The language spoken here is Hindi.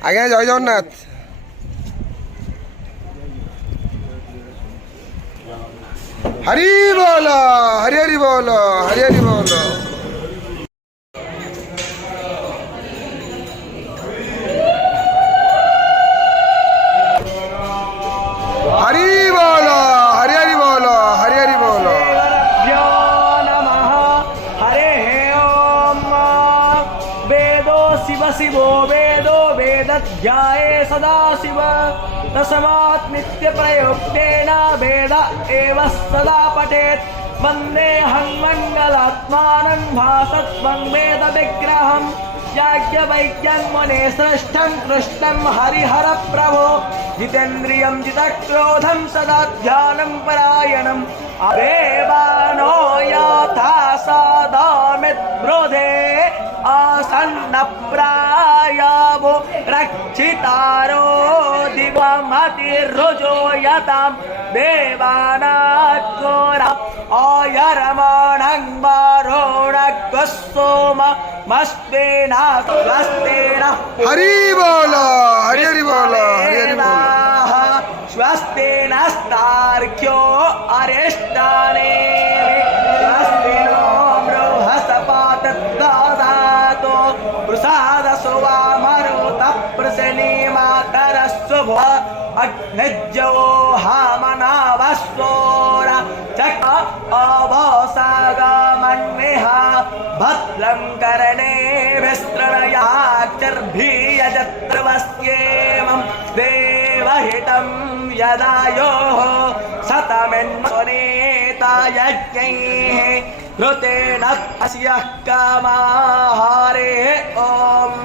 आज्ञा जय जगन्नाथ। हरि बोल हरि हरि बोल हरि हरि बोल। हरि बोल हरि हरि बोल हरि हरि बोल। नमः हरे ओम। वेदो शिव शिवो वेदो वेदध्याये सदा शिव तस्मात् नित्य प्रयोक्तेन वेद एव सदा पठेत्। वन्देऽहं मङ्गलात्मानं भासत्वं वेद विग्रहं याज्ञवल्क्यं मुने श्रेष्ठं कृष्णं हरिहर प्रभो। जितेन्द्रियं जितक्रोधं सदा ध्यानं परायणम् अदेवानो यथा सदामिद्रोधे आसन्नप्रायावो रक्षितारो दिवमतिरुजो यतां देवानाद्घोरा आयरमाणं वरुणः मस्तेन स्वस्तेन हरि बोल हरि हरि बोल हरि हरि बोल। स्वस्तेन स्तार्क्ष्यो अरिष्टाने स्वस्तिनो बृहस्पतिर्दधातु प्रसादसो वामरुतः प्रसन्नेमातरस्सुभ अग्निज्यो हामनावस्वोर चक अवसागमन्विह भद्रं कर्णेभिस्त्रणयाक्षर्भियजत्रवस्येमं देवहितं यदायोः शतमिन्मुनेता यज्ञैः कृतेन अस्यः कामाहारे ओम।